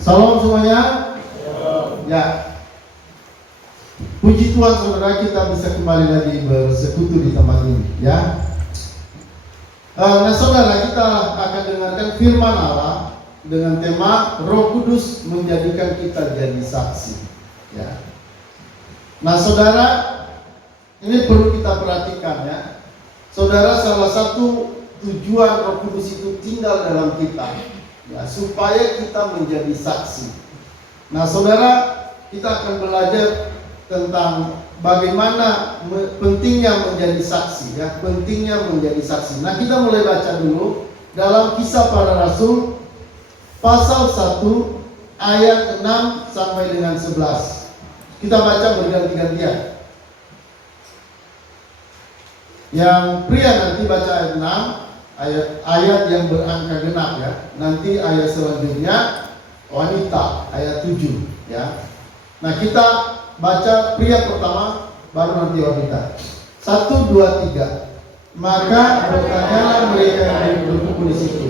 Salam semuanya. Ya, puji Tuhan saudara, kita bisa kembali lagi bersekutu di tempat ini. Ya, nah saudara, kita akan dengarkan firman Allah dengan tema Roh Kudus menjadikan kita jadi saksi. Ya, nah saudara, ini perlu kita perhatikan ya. Saudara, salah satu tujuan Roh Kudus itu tinggal dalam kita, ya, supaya kita menjadi saksi. Nah saudara, kita akan belajar tentang bagaimana pentingnya menjadi saksi, ya, pentingnya menjadi saksi. Nah kita mulai baca dulu dalam Kisah Para Rasul pasal 1 ayat 6 sampai dengan 11. Kita baca berganti-gantian. Yang pria nanti baca ayat 6, ayat yang berangka genap ya. Nanti ayat selanjutnya wanita ayat 7 ya. Nah kita baca pria pertama, baru nanti wanita. 1, 2, 3. Maka bertanyalah mereka yang berkumpul di situ,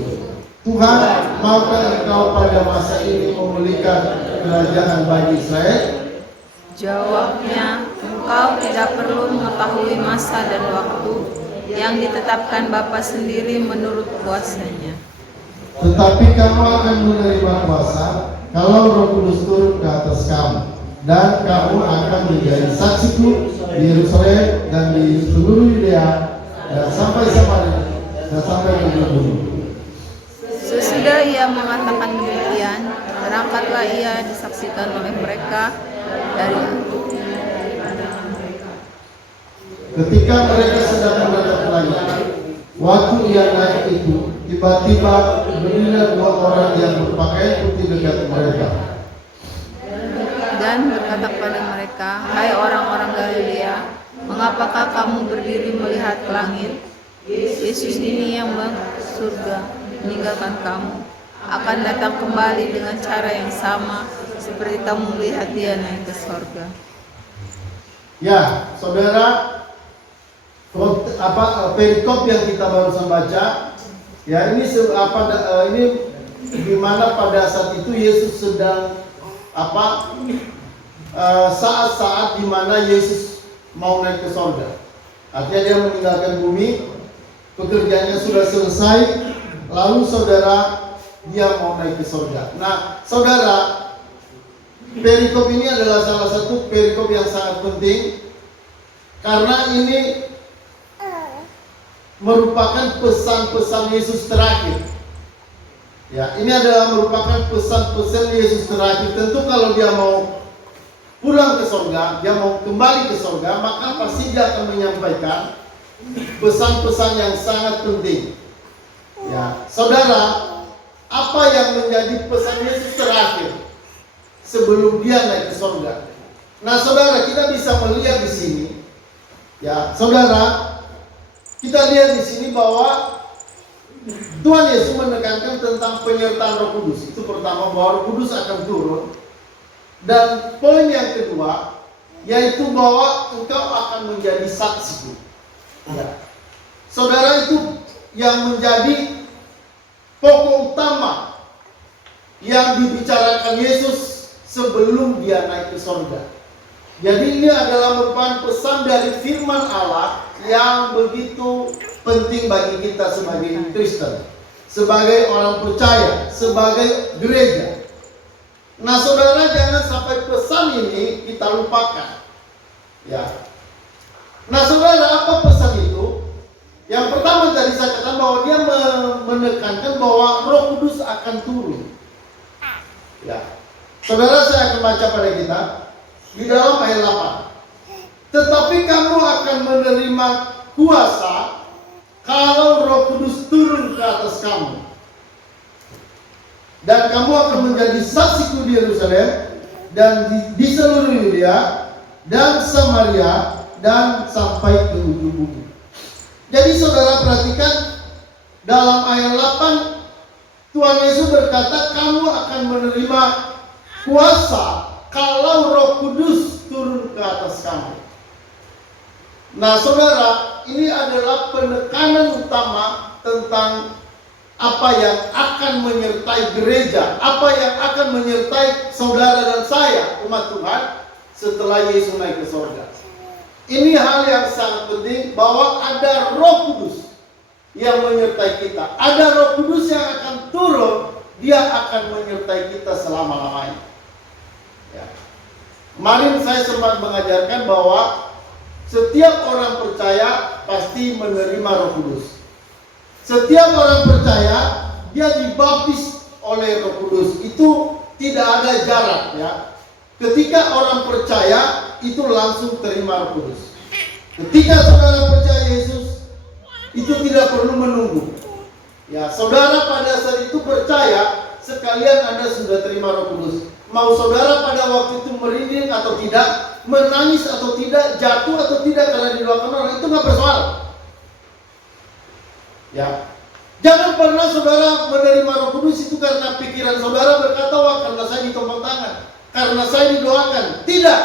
Tuhan, maukah Engkau pada masa ini memulihkan kerajaan bagi Israel? Jawabnya, engkau tidak perlu mengetahui masa dan waktu yang ditetapkan Bapa sendiri menurut kuasanya. Tetapi kamu akan menerima kuasa kalau Roh Kudus turun ke atas kamu, dan kamu akan menjadi saksiku di Yerusalem dan di seluruh Yudea dan sampai Samaria dan sampai ke bumi. Sesudah ia mengatakan demikian, berangkatlah ia disaksikan oleh mereka dari Ketika mereka sedang menatap langit, waktu ia naik itu, tiba-tiba berdirilah 2 orang yang berpakaian putih dekat mereka. dan berkata kepada mereka, hai orang-orang Galilea, mengapakah kamu berdiri melihat ke langit? Yesus ini yang surga meninggalkan kamu akan datang kembali dengan cara yang sama seperti kamu melihat dia naik ke surga. Ya, saudara, perikop yang kita barusan baca, ya ini ini di mana pada saat itu Yesus sedang saat-saat di mana Yesus mau naik ke surga. Artinya dia meninggalkan bumi, pekerjaannya sudah selesai, lalu saudara dia mau naik ke surga. Nah, saudara, perikop ini adalah salah satu perikop yang sangat penting karena ini merupakan pesan-pesan Yesus terakhir. Ya, ini adalah merupakan pesan-pesan Yesus terakhir. Tentu kalau dia mau pulang ke surga, dia mau kembali ke surga, maka pasti dia akan menyampaikan pesan-pesan yang sangat penting. Ya, saudara, apa yang menjadi pesan Yesus terakhir sebelum dia naik ke surga? Nah, saudara, kita bisa melihat di sini, ya, saudara, kita lihat di sini bahwa Tuhan Yesus menekankan tentang penyertaan Roh Kudus. Itu pertama, bahwa Roh Kudus akan turun. Dan poin yang kedua, yaitu bahwa engkau akan menjadi saksiku. Ya. Saudara, itu yang menjadi pokok utama yang dibicarakan Yesus sebelum dia naik ke surga. Jadi ini adalah merupakan pesan dari firman Allah yang begitu penting bagi kita sebagai Kristen, sebagai orang percaya, sebagai gereja. Nah saudara, jangan sampai pesan ini kita lupakan. Ya. Nah saudara, apa pesan itu? Yang pertama tadi saya katakan bahwa dia menekankan bahwa Roh Kudus akan turun. Ya. Saudara, saya akan baca pada kita di dalam ayat 8. Tetapi kamu akan menerima kuasa kalau Roh Kudus turun ke atas kamu. Dan kamu akan menjadi saksiku di Yerusalem dan di seluruh Yudea dan Samaria dan sampai ke ujung bumi. Jadi saudara perhatikan dalam ayat 8, Tuhan Yesus berkata kamu akan menerima kuasa kalau Roh Kudus turun ke atas kamu. Nah saudara, ini adalah penekanan utama tentang apa yang akan menyertai gereja, apa yang akan menyertai saudara dan saya, umat Tuhan, setelah Yesus naik ke sorga. Ini hal yang sangat penting, bahwa ada Roh Kudus yang menyertai kita. Ada Roh Kudus yang akan turun, dia akan menyertai kita selama-lamanya. Ya. Kemarin saya sempat mengajarkan bahwa setiap orang percaya pasti menerima Roh Kudus. Setiap orang percaya dia dibaptis oleh Roh Kudus. Itu tidak ada jarak, ya. Ketika orang percaya itu langsung terima Roh Kudus. Ketika saudara percaya Yesus, itu tidak perlu menunggu. Ya, saudara pada saat itu percaya, sekalian Anda sudah terima Roh Kudus. Mau saudara pada waktu itu merinding atau tidak, menangis atau tidak, jatuh atau tidak karena didoakan orang, itu nggak persoalan. Ya, jangan pernah saudara menerima Roh Kudus itu karena pikiran saudara berkata, wah karena saya ditompang tangan, karena saya didoakan. Tidak.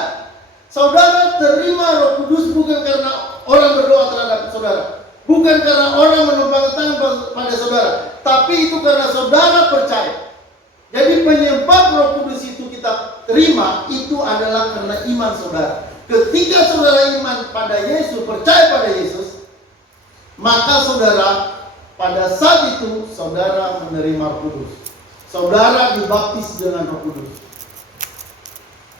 Saudara terima Roh Kudus bukan karena orang berdoa terhadap saudara, bukan karena orang menumpang tangan pada saudara, tapi itu karena saudara percaya. Jadi penyebab Roh Kudus itu kita terima itu adalah karena iman saudara. Ketika saudara iman pada Yesus, percaya pada Yesus, maka saudara pada saat itu saudara menerima Roh Kudus. Saudara dibaptis dengan Roh Kudus.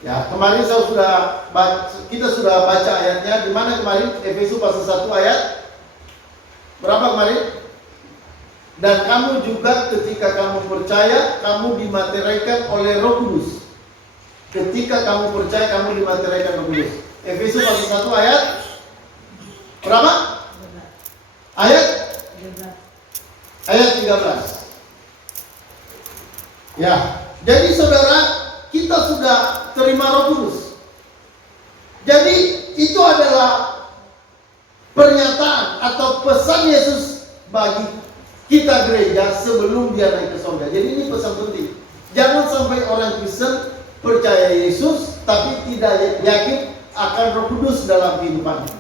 Ya, kemarin kita sudah baca ayatnya. Di mana kemarin? Efesus pasal 1 ayat berapa kemarin? Dan kamu juga ketika kamu percaya, kamu dimateraikan oleh Roh Kudus. Ketika kamu percaya, kamu dimateraikan Roh Kudus. Efesus pasal 1 ayat berapa? Ayat 13. Ya, jadi saudara, kita sudah terima Roh Kudus. Jadi itu adalah pernyataan atau pesan Yesus bagi kita gereja sebelum dia naik ke surga. Jadi ini pesan penting. Jangan sampai orang Kristen percaya Yesus tapi tidak yakin akan Roh Kudus dalam kehidupannya.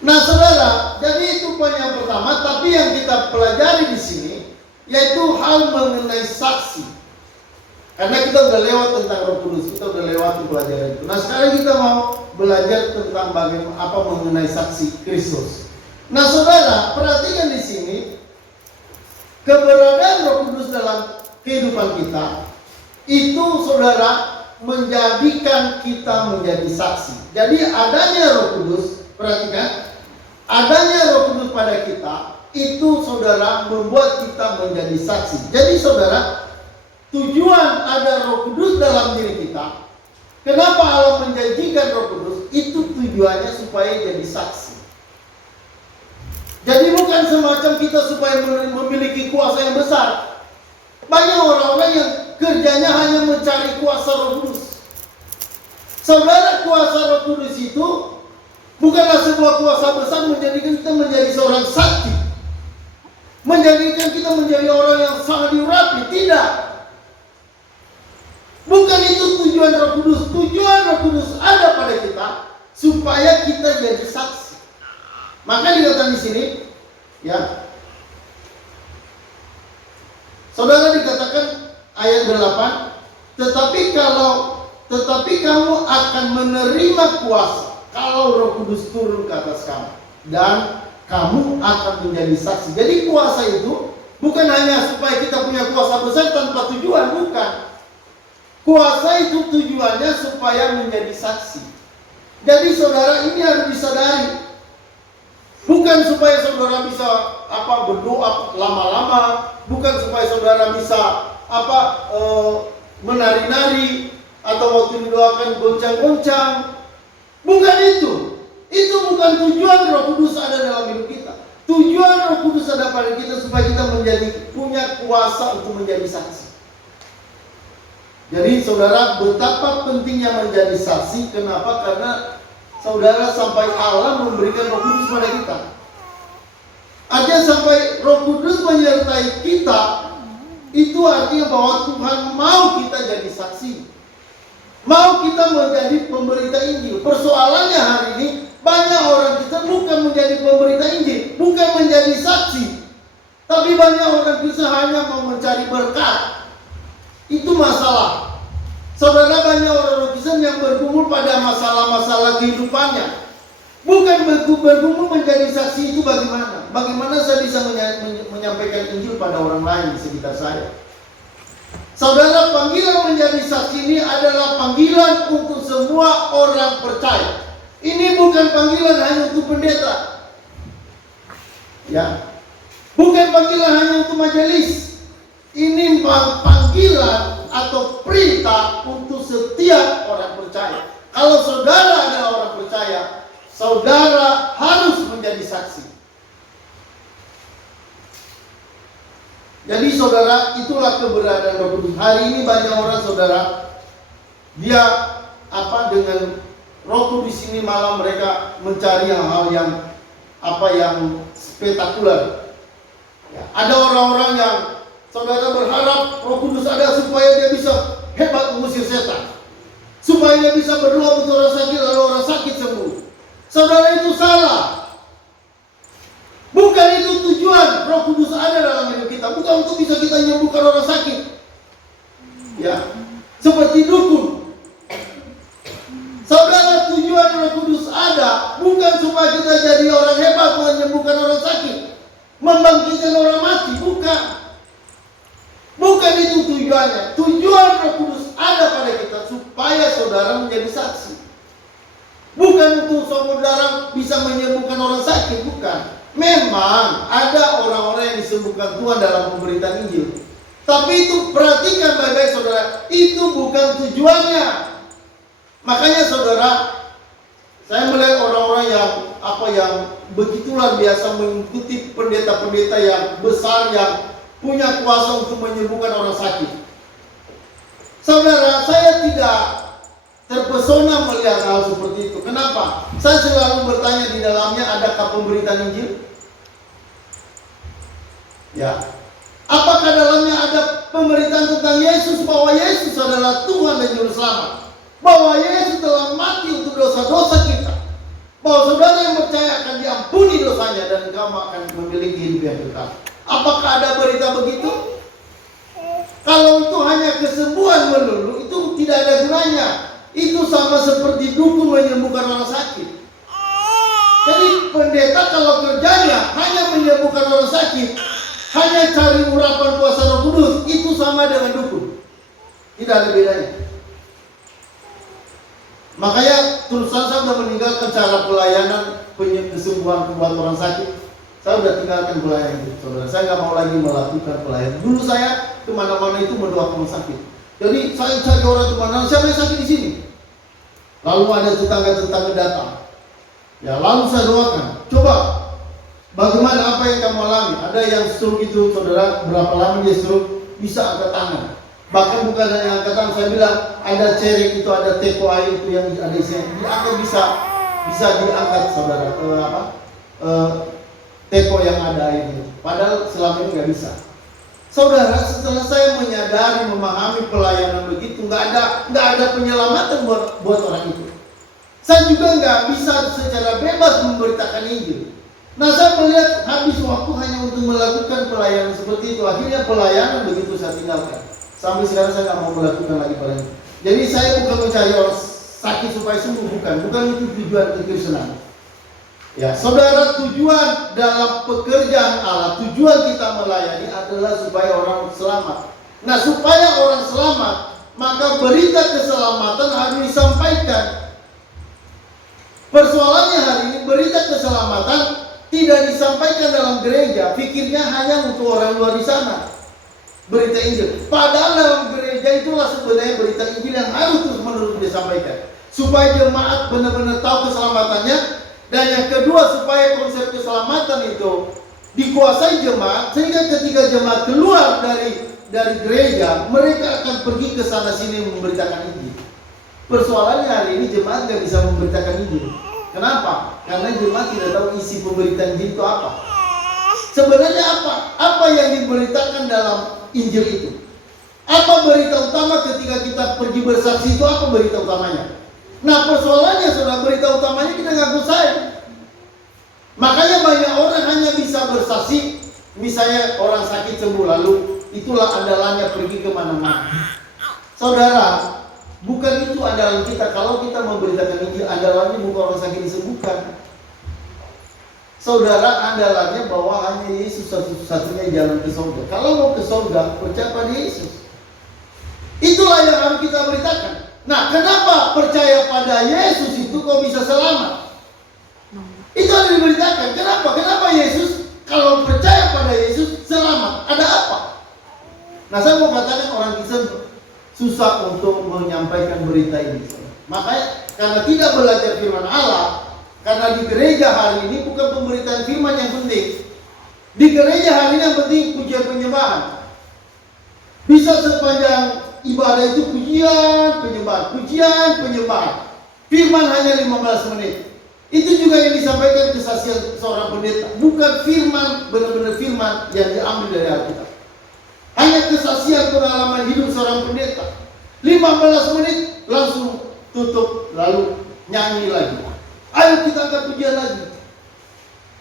Nah saudara, jadi itu poin yang pertama. Tapi yang kita pelajari di sini yaitu hal mengenai saksi. Karena kita udah lewat tentang Roh Kudus, kita udah lewat pelajaran itu. Nah sekarang kita mau belajar tentang bagaimana apa mengenai saksi Kristus. Nah saudara, perhatikan di sini keberadaan Roh Kudus dalam kehidupan kita itu saudara menjadikan kita menjadi saksi. Jadi adanya Roh Kudus, perhatikan, adanya Roh Kudus pada kita itu saudara membuat kita menjadi saksi. Jadi saudara, tujuan ada Roh Kudus dalam diri kita. Kenapa Allah menjanjikan Roh Kudus? Itu tujuannya supaya jadi saksi. Jadi bukan semacam kita supaya memiliki kuasa yang besar. Banyak orang-orang yang kerjanya hanya mencari kuasa Roh Kudus. Saudara, kuasa Roh Kudus itu bukanlah sebuah kuasa besar menjadikan kita menjadi seorang sakti, menjadikan kita menjadi orang yang sangat diurapi. Tidak. Bukan itu tujuan Roh Kudus. Tujuan Roh Kudus ada pada kita supaya kita jadi saksi. Maka dikatakan di sini, ya, saudara, dikatakan ayat 8, tetapi kamu akan menerima kuasa kalau Roh Kudus turun ke atas kamu, dan kamu akan menjadi saksi. Jadi kuasa itu bukan hanya supaya kita punya kuasa besar tanpa tujuan, bukan. Kuasa itu tujuannya supaya menjadi saksi. Jadi saudara, ini harus disadari. Bukan supaya saudara bisa berdoa lama-lama, bukan supaya saudara bisa menari-nari atau waktu didoakan goncang-goncang. Bukan itu. Itu bukan tujuan Roh Kudus ada dalam hidup kita. Tujuan Roh Kudus ada pada kita supaya kita punya kuasa untuk menjadi saksi. Jadi saudara, betapa pentingnya menjadi saksi. Kenapa? Karena saudara, sampai Allah memberikan Roh Kudus pada kita. Artinya sampai Roh Kudus menyertai kita, itu artinya bahwa Tuhan mau kita jadi saksi, mau kita menjadi pemberita Injil. Persoalannya hari ini banyak orang kita bukan menjadi pemberita Injil, bukan menjadi saksi, Tapi banyak orang Kristen hanya mau mencari berkat. Itu masalah. Saudara, banyak orang Kristen yang bergumul pada masalah-masalah kehidupannya. Bukan bergumul menjadi saksi itu bagaimana? Bagaimana saya bisa menyampaikan Injil pada orang lain di sekitar saya? Saudara, panggilan menjadi saksi ini adalah panggilan untuk semua orang percaya. Ini bukan panggilan hanya untuk pendeta. Ya. Bukan panggilan hanya untuk majelis. Ini panggilan atau perintah untuk setiap orang percaya. Kalau saudara adalah orang percaya, saudara harus menjadi saksi. Jadi saudara, itulah keberadaan Roh Kudus. Hari ini banyak orang saudara, dia dengan Roh Kudus ini malah mereka mencari hal-hal yang spektakuler. Ya, ada orang-orang yang saudara berharap Roh Kudus ada supaya dia bisa hebat mengusir setan, supaya dia bisa berdoa untuk orang sakit lalu orang sakit sembuh. Saudara, itu salah. Bukan itu tujuan Roh Kudus ada dalam hidup kita. Bukan untuk bisa kita menyembuhkan orang sakit. Ya, seperti dukun. Saudara, tujuan Roh Kudus ada bukan supaya kita jadi orang hebat menyembuhkan orang sakit, membangkitkan orang mati, bukan. Bukan itu tujuannya. Tujuan Roh Kudus ada pada kita supaya saudara menjadi saksi. Bukan untuk saudara bisa menyembuhkan orang sakit, bukan. Memang ada orang-orang yang disembuhkan Tuhan dalam pemberitaan Injil. Tapi itu perhatikan baik-baik saudara, itu bukan tujuannya. Makanya saudara, saya melihat orang-orang yang begitu luar biasa mengikuti pendeta-pendeta yang besar yang punya kuasa untuk menyembuhkan orang sakit. Saudara, saya tidak terpesona melihat hal seperti itu. Kenapa? Saya selalu bertanya di dalamnya, adakah pemberitaan Injil? Ya. Apakah dalamnya ada pemberitaan tentang Yesus, bahwa Yesus adalah Tuhan dan Juru Selamat, bahwa Yesus telah mati untuk dosa-dosa kita, bahwa saudara yang percaya akan diampuni dosanya dan kamu akan memiliki hidup yang kekal? Apakah ada berita begitu? Kalau itu hanya kesembuhan melulu, itu tidak ada gunanya. Itu sama seperti dukun menyembuhkan orang sakit. Jadi pendeta kalau kerjanya hanya menyembuhkan orang sakit, hanya cari urapan kuasa Roh Kudus, itu sama dengan dukun. Tidak ada bedanya. Makanya terus saya sudah meninggalkan cara pelayanan kesembuhan buat orang sakit. Saya sudah tinggalkan pelayanan itu, saudara. Saya nggak mau lagi melakukan pelayanan. Dulu saya kemana-mana itu mendoakan orang sakit. Jadi saya cari orang kemana, siapa yang sakit di sini? Lalu ada tetangga-tetangga datang. Ya, lalu saya doakan. Coba, bagaimana apa yang kamu alami? Ada yang stroke itu, saudara, berapa lama dia stroke? Bisa angkat tangan. Bahkan bukan hanya angkat tangan, saya bilang ada cerek itu, ada teko air itu yang ada isinya. Diangkat bisa diangkat, saudara. Teko yang ada air itu. Padahal selama ini nggak bisa. Saudara, setelah saya menyadari, memahami pelayanan begitu, nggak ada penyelamatan buat orang itu. Saya juga nggak bisa secara bebas memberitakan Injil. Nah, saya melihat habis waktu hanya untuk melakukan pelayanan seperti itu. Akhirnya pelayanan begitu saya tinggalkan. Sampai sekarang saya nggak mau melakukan lagi pelayanan. Jadi saya bukan mencari orang sakit supaya sembuh, bukan itu tujuan kekristenan. Ya, saudara, tujuan dalam pekerjaan Allah, tujuan kita melayani adalah supaya orang selamat. Nah, supaya orang selamat, maka berita keselamatan harus disampaikan. Persoalannya hari ini, berita keselamatan tidak disampaikan dalam gereja, pikirnya hanya untuk orang luar di sana. Berita Injil. Padahal dalam gereja itulah sebenarnya berita Injil yang harus terus-menerus disampaikan. Supaya jemaat benar-benar tahu keselamatannya. Dan yang kedua, supaya konsep keselamatan itu dikuasai jemaat, sehingga ketika jemaat keluar dari gereja, mereka akan pergi ke sana sini memberitakan Injil. Persoalannya hari ini jemaat nggak bisa memberitakan Injil. Kenapa? Karena jemaat tidak tahu isi pemberitaan Injil itu apa. Sebenarnya apa? Apa yang diberitakan dalam Injil itu? Apa berita utama ketika kita pergi bersaksi itu? Apa berita utamanya? Nah, persoalannya saudara, berita utamanya kita nggak percaya. Makanya banyak orang hanya bisa bersaksi Misalnya orang sakit sembuh, lalu itulah andalannya pergi kemana-mana. Saudara, bukan itu andalan kita. Kalau kita memberitakan Injil, andalannya bukan orang sakit disembuhkan. Saudara, andalannya bahwa hanya Yesus satu-satunya jalan ke surga. Kalau mau ke surga, percaya pada Yesus. Itulah yang harus kita beritakan. Nah, kenapa percaya pada Yesus itu kok bisa selamat? Itu harus diberitakan. Kenapa? Kenapa Yesus, kalau percaya pada Yesus, selamat? Ada apa? Nah, saya mau katakan orang Kristen susah untuk menyampaikan berita ini. Makanya karena tidak belajar firman Allah, karena di gereja hari ini bukan pemberitaan firman yang penting. Di gereja hari ini yang penting pujian penyembahan. Bisa sepanjang ibadah itu pujian penyembahan. Firman hanya 15 menit. Itu juga yang disampaikan kesaksian seorang pendeta. Bukan firman, benar-benar firman yang diambil dari Alkitab. Hanya kesaksian pengalaman hidup seorang pendeta. 15 menit langsung tutup, lalu nyanyi lagi. Ayo kita angkat pujian lagi.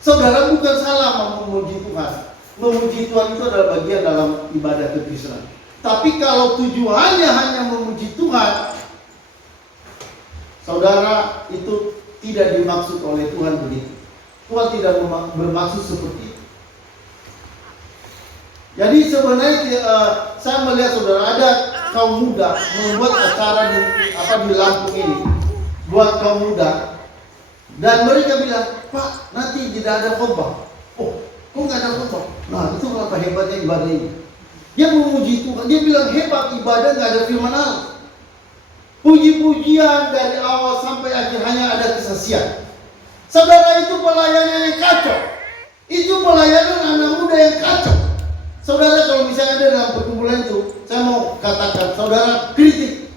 Saudara, bukan salah memuji Tuhan. Memuji Tuhan itu adalah bagian dalam ibadah kekristenan. Tapi kalau tujuannya hanya memuji Tuhan, saudara, itu tidak dimaksud oleh Tuhan begitu. Tuhan tidak bermaksud seperti itu. Jadi sebenarnya saya melihat saudara, ada kaum muda membuat acara di Lampung ini, buat kaum muda, dan mereka bilang, Pak, nanti tidak ada khotbah. Oh, kok nggak ada khotbah? Nah, itu kenapa hebatnya ibadah ini. Dia memuji Tuhan, dia bilang hebat ibadah nggak ada firman Allah. Puji-pujian dari awal sampai akhir hanya ada kesaksian. Saudara, itu pelayanan yang kacau. Itu pelayanan anak muda yang kacau. Saudara, kalau misalnya ada dalam perkumpulan itu, saya mau katakan, saudara kritik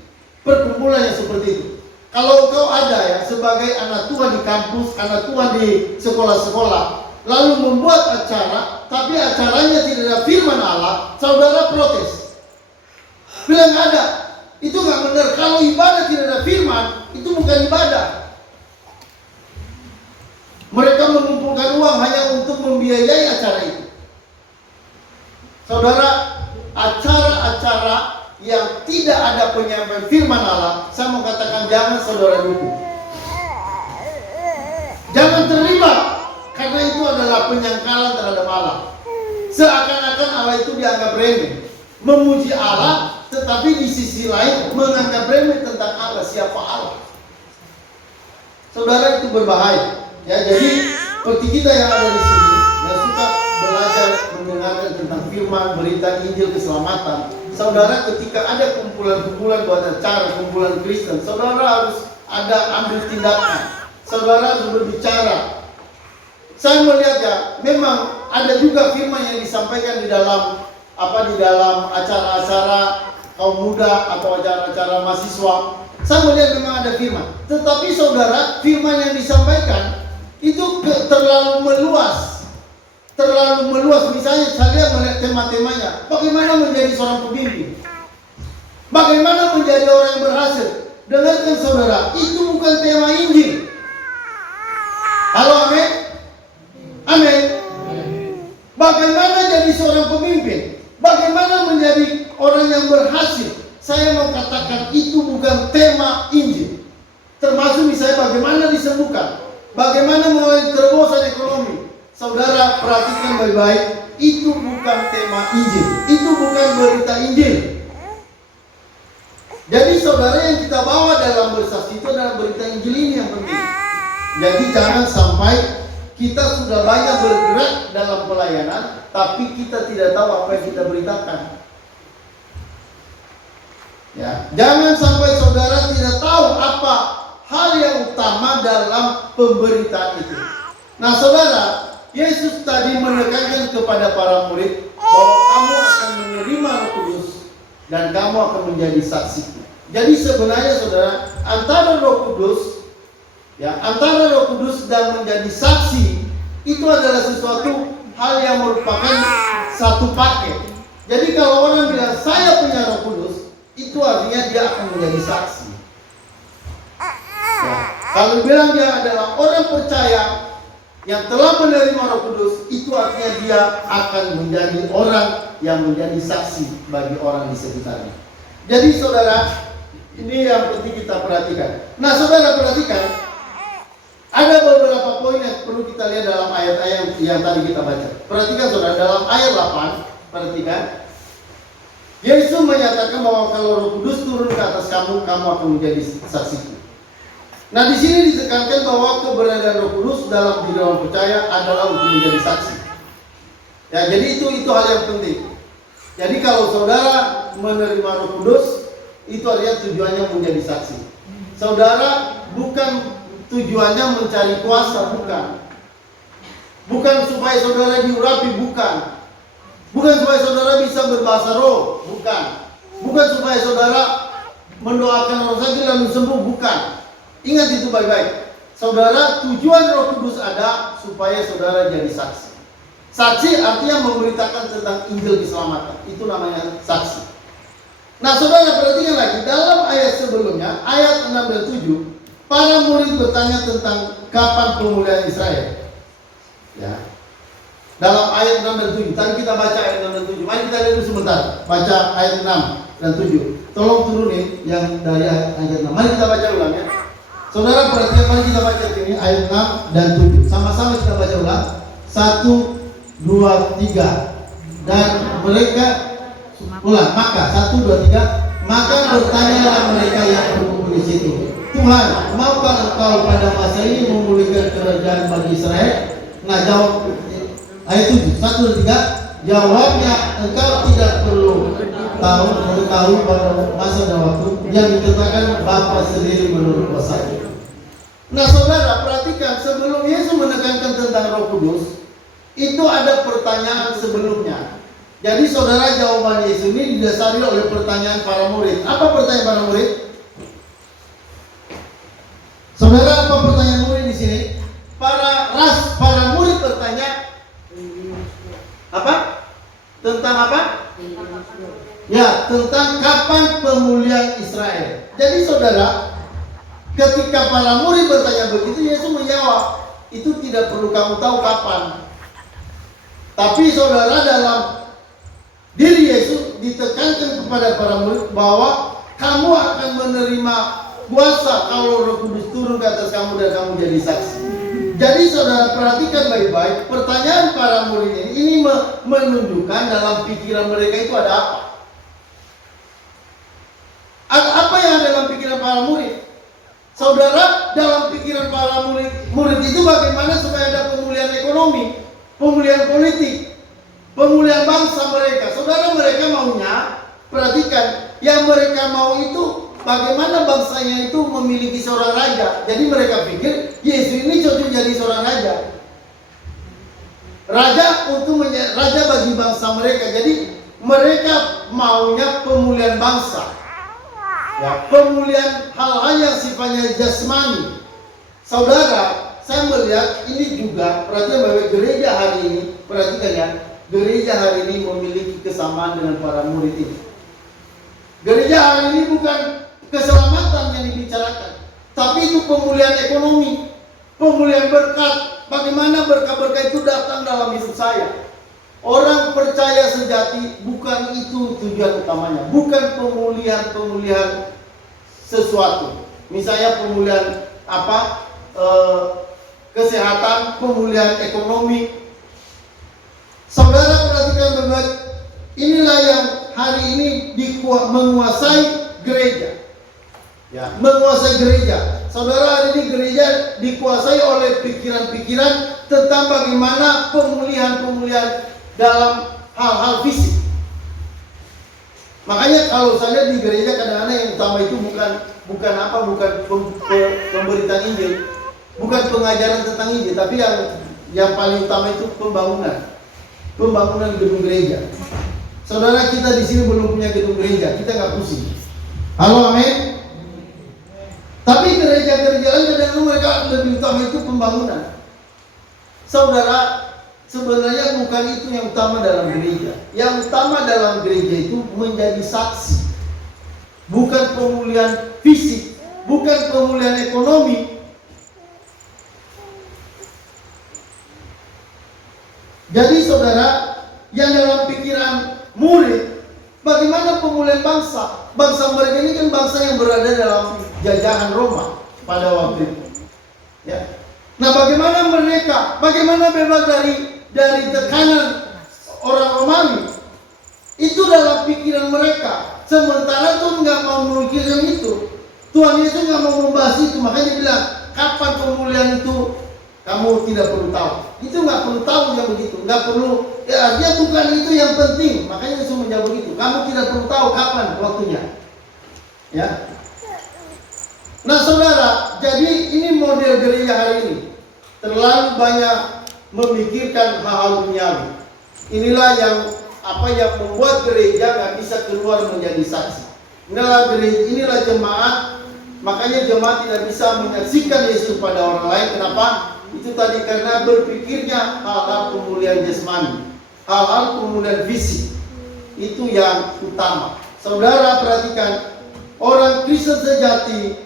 perkumpulan yang seperti itu. Kalau kau ada ya sebagai anak Tuhan di kampus, anak Tuhan di sekolah-sekolah, lalu membuat acara, tapi acaranya tidak ada firman Allah, saudara protes. Bilang ada, itu nggak benar. Kalau ibadah tidak ada firman, itu bukan ibadah. Mereka mengumpulkan uang hanya untuk membiayai acara itu. Saudara, acara-acara yang tidak ada penyampaian firman Allah, saya mau katakan jangan saudara dukung. Jangan terlibat, karena itu adalah penyangkalan terhadap Allah. Seakan-akan Allah itu dianggap remeh. Memuji Allah, tetapi di sisi lain menganggap remeh tentang Allah, siapa Allah. Saudara, itu berbahaya. Ya, jadi seperti kita yang ada di sini, yang suka belajar mendengarkan tentang firman, berita Injil keselamatan. Saudara, ketika ada kumpulan-kumpulan buat acara, kumpulan Kristen, saudara harus ada ambil tindakan. Saudara harus berbicara. Saya melihat ya, memang ada juga firman yang disampaikan di dalam acara-acara kaum muda atau acara-acara mahasiswa. Saya melihat memang ada firman. Tetapi saudara, firman yang disampaikan itu terlalu meluas. Misalnya saya melihat tema-temanya, bagaimana menjadi seorang pemimpin, bagaimana menjadi orang yang berhasil. Dengarkan saudara, itu bukan tema Injil. Halo, amin? Amin. Bagaimana jadi seorang pemimpin, bagaimana menjadi orang yang berhasil, saya mau katakan itu bukan tema Injil. Termasuk misalnya bagaimana disembuhkan, bagaimana mengalami terobosan ekonomi. Saudara, perhatikan baik-baik, itu bukan tema Injil, itu bukan berita Injil. Jadi saudara, yang kita bawa dalam bersaksi itu adalah berita Injil ini yang penting. Jadi jangan sampai kita sudah banyak bergerak dalam pelayanan, tapi kita tidak tahu apa yang kita beritakan. Ya, jangan sampai saudara tidak tahu apa hal yang utama dalam pemberitaan itu. Nah saudara, Yesus tadi menekankan kepada para murid bahwa kamu akan menerima Roh Kudus dan kamu akan menjadi saksi. Jadi sebenarnya saudara, antara Roh Kudus dan menjadi saksi itu adalah sesuatu hal yang merupakan satu paket. Jadi kalau orang bilang saya punya Roh Kudus, itu artinya dia akan menjadi saksi. Ya. Kalau bilang dia adalah orang percaya, yang telah menerima Roh Kudus, itu artinya dia akan menjadi orang yang menjadi saksi bagi orang di sekitarnya. Jadi saudara, ini yang penting kita perhatikan. Nah saudara perhatikan, ada beberapa poin yang perlu kita lihat dalam ayat-ayat yang tadi kita baca. Perhatikan saudara, dalam ayat 8, perhatikan. Yesus menyatakan bahwa kalau Roh Kudus turun ke atas kamu, kamu akan menjadi saksiku. Nah di sini ditekankan bahwa keberadaan Roh Kudus dalam diri orang percaya adalah untuk menjadi saksi. Ya, jadi itu hal yang penting. Jadi kalau saudara menerima Roh Kudus, itu artinya tujuannya menjadi saksi. Saudara bukan tujuannya mencari kuasa, bukan. Bukan supaya saudara diurapi, bukan. Bukan supaya saudara bisa berbahasa roh, bukan. Bukan supaya saudara mendoakan orang sakit lalu sembuh, bukan. Ingat itu baik-baik. Saudara, tujuan Roh Kudus ada supaya saudara jadi saksi. Saksi artinya memberitakan tentang Injil keselamatan. Itu namanya saksi. Nah saudara perhatikan lagi, dalam ayat sebelumnya, ayat 6 dan 7, para murid bertanya tentang kapan pemulihan Israel. Ya. Dalam ayat 6 dan 7, tadi kita baca ayat 6 dan 7. Mari kita lihat dulu sebentar, baca ayat 6 dan 7. Tolong turunin yang dari ayat 6. Mari kita baca ulang ya. Saudara perhatikan, mari kita baca ini ayat 6 dan 7. Sama-sama kita baca ulang. 1, 2, 3. Dan mereka ulang, maka 1, 2, 3. Maka bertanyalah mereka yang berkumpul di situ, Tuhan, maukah engkau pada masa ini memulihkan kerajaan bagi Israel? Nah jawab ayat 7, 1, 2, 3. Jawabnya, engkau tidak perlu tahu pada masa dan waktu yang ditetapkan Bapa sendiri menurut kuasa. Nah saudara perhatikan, sebelum Yesus menekankan tentang Roh Kudus, itu ada pertanyaan sebelumnya. Jadi saudara, jawaban Yesus ini didasari oleh pertanyaan para murid. Apa pertanyaan para murid? Saudara, apa pertanyaan murid di sini? Para murid bertanya apa? Tentang apa? Ya, tentang kapan pemulihan Israel. Jadi saudara, ketika para murid bertanya begitu, Yesus menjawab, itu tidak perlu kamu tahu kapan. Tapi saudara, dalam diri Yesus ditekankan kepada para murid bahwa kamu akan menerima kuasa kalau Roh Kudus turun ke atas kamu dan kamu jadi saksi. Jadi saudara perhatikan baik-baik, pertanyaan para murid ini menunjukkan dalam pikiran mereka itu ada apa? Apa yang ada dalam pikiran para murid? Saudara, dalam pikiran para murid itu bagaimana supaya ada pemulihan ekonomi, pemulihan politik, pemulihan bangsa mereka. Saudara, mereka maunya, perhatikan, yang mereka mau itu bagaimana bangsanya itu memiliki seorang raja. Jadi mereka pikir Yesus ini cocok jadi seorang raja. Raja bagi bangsa mereka. Jadi mereka maunya pemulihan bangsa. Ya, pemulihan hal-hal yang sifatnya jasmani. Saudara, saya melihat ini juga, perhatikan bahwa gereja hari ini, perhatikan ya, gereja hari ini memiliki kesamaan dengan para murid ini. Gereja hari ini bukan keselamatan yang dibicarakan, tapi itu pemulihan ekonomi, pemulihan berkat. Bagaimana berkat-berkat itu datang dalam hidup saya. Orang percaya sejati bukan itu tujuan utamanya, bukan pemulihan sesuatu. Misalnya pemulihan kesehatan, pemulihan ekonomi. Saudara perhatikan baik-baik, inilah yang hari ini menguasai gereja. Ya, menguasai gereja. Saudara, hari ini gereja dikuasai oleh pikiran-pikiran tentang bagaimana pemulihan dalam hal-hal fisik. Makanya kalau saya lihat di gereja kadang-kadang yang utama itu bukan pemberitaan Injil, bukan pengajaran tentang Injil, tapi yang paling utama itu pembangunan gedung gereja. Saudara, kita di sini belum punya gedung gereja, kita nggak pusing. Halo, amin. Tapi gereja-gereja lain kadang-kadang mereka lebih utama itu pembangunan. Saudara, sebenarnya bukan itu yang utama dalam gereja. Yang utama dalam gereja itu menjadi saksi. Bukan pemulihan fisik, bukan pemulihan ekonomi. Jadi saudara, yang dalam pikiran murid, bagaimana pemulihan bangsa? Bangsa mereka ini kan bangsa yang berada dalam jajahan Roma pada waktu itu. Ya. Nah, bagaimana mereka? Bagaimana bebas dari tekanan orang Romawi? Itu dalam pikiran mereka. Sementara Tuhan nggak mau memikirkan itu. Tuhan Yesus nggak mau membahas itu. Makanya dia bilang, kapan pemulihan itu kamu tidak perlu tahu. Itu nggak perlu tahu yang begitu. Nggak perlu. Ya, artinya bukan itu yang penting. Makanya Yesus menjawab begitu. Kamu tidak perlu tahu kapan waktunya. Ya. Nah saudara, jadi ini model gereja hari ini. Terlalu banyak memikirkan hal-hal duniawi. Inilah yang membuat gereja nggak bisa keluar menjadi saksi. Inilah jemaat. Makanya jemaat tidak bisa menyaksikan Yesus pada orang lain. Kenapa? Itu tadi karena berpikirnya hal-hal pemulihan jasmani, hal-hal pemulihan fisik. Itu yang utama. Saudara perhatikan, orang Kristen sejati